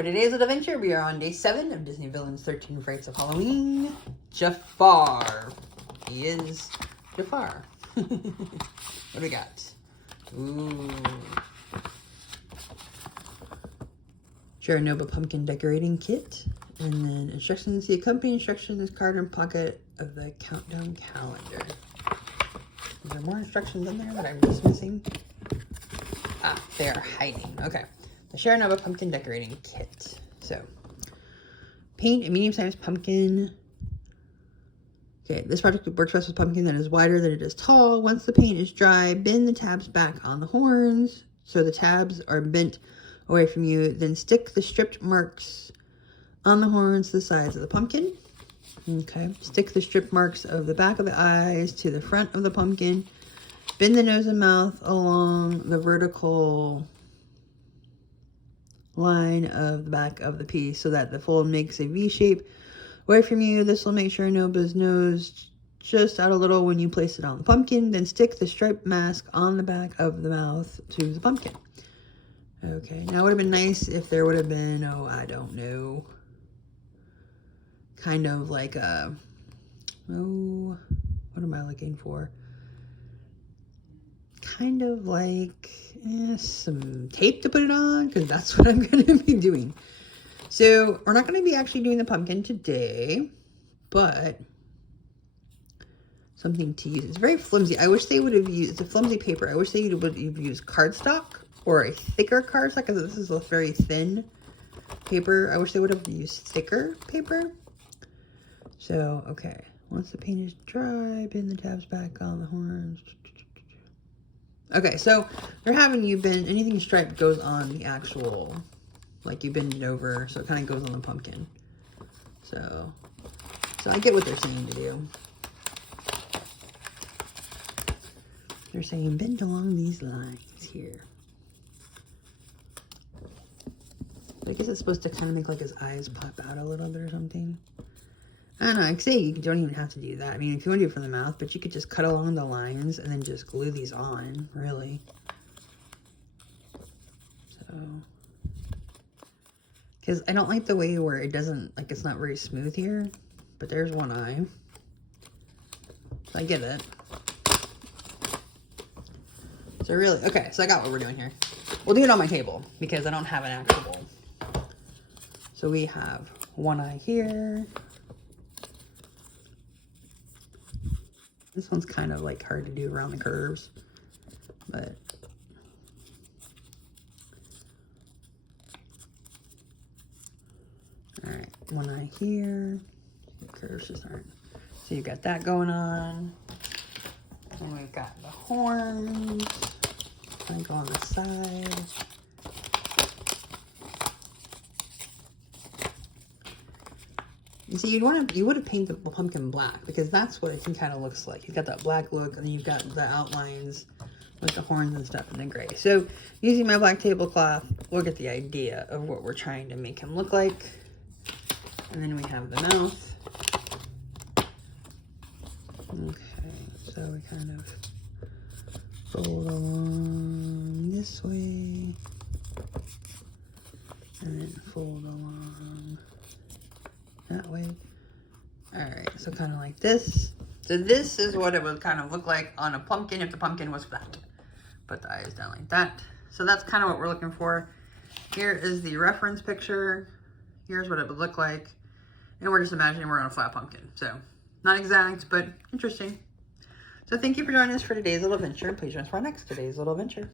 For today's little adventure, we are on day 7 of Disney Villains 13 Frights of Halloween. Jafar. He is Jafar. What do we got? Ooh. Chernobyl pumpkin decorating kit. And then instructions. The accompanying instructions card and pocket of the countdown calendar. Is there more instructions in there that I'm just missing? Ah, they are hiding. Okay. The Chernobyl pumpkin decorating kit. So, paint a medium-sized pumpkin. Okay, this project works best with pumpkin that is wider than it is tall. Once the paint is dry, bend the tabs back on the horns so the tabs are bent away from you. Then stick the stripped marks on the horns to the sides of the pumpkin. Okay, stick the strip marks of the back of the eyes to the front of the pumpkin. Bend the nose and mouth along the vertical line of the back of the piece so that the fold makes a V shape away from you. This will make sure Noba's nose just out a little when you place it on the pumpkin. Then stick the striped mask on the back of the mouth to the pumpkin. Okay, now it would have been nice if there would have been, oh, I don't know, kind of like a, oh, what am I looking for? Kind of like some tape to put it on, because that's what I'm going to be doing. So we're not going to be actually doing the pumpkin today, but something to use. It's very flimsy. I wish they would have used, it's a flimsy paper. I wish they would have used cardstock or a thicker cardstock, because this is a very thin paper. I wish they would have used thicker paper. So, okay. Once the paint is dry, bend the tabs back on the horns. Okay, so they're having you bend, anything striped goes on the actual, like you bend it over, so it kind of goes on the pumpkin. So I get what they're saying to do. They're saying bend along these lines here. But I guess it's supposed to kind of make like his eyes pop out a little bit or something. I don't know, I could say you don't even have to do that. I mean, if you want to do it from the mouth, but you could just cut along the lines and then just glue these on, really. So, because I don't like the way where it doesn't, like it's not very smooth here, but there's one eye. So I get it. So really, okay, so I got what we're doing here. We'll do it on my table because I don't have an actual. So we have one eye here. This one's kind of like hard to do around the curves, but all right, one eye here. The curves just aren't. So you've got that going on. And we've got the horns. Kind of go on the side. You see, you would have painted the pumpkin black because that's what it kind of looks like. You've got that black look, and then you've got the outlines with the horns and stuff in the gray. So using my black tablecloth, we'll get the idea of what we're trying to make him look like. And then we have the mouth. Okay, so we kind of fold along this way, and then fold along that way. All right, so kind of like this. So this is what it would kind of look like on a pumpkin if the pumpkin was flat. Put the eyes down like that. So that's kind of what we're looking for. Here is the reference picture. Here's what it would look like. And we're just imagining we're on a flat pumpkin. So not exact, but interesting. So thank you for joining us for today's little adventure. Please join us for our next today's little adventure.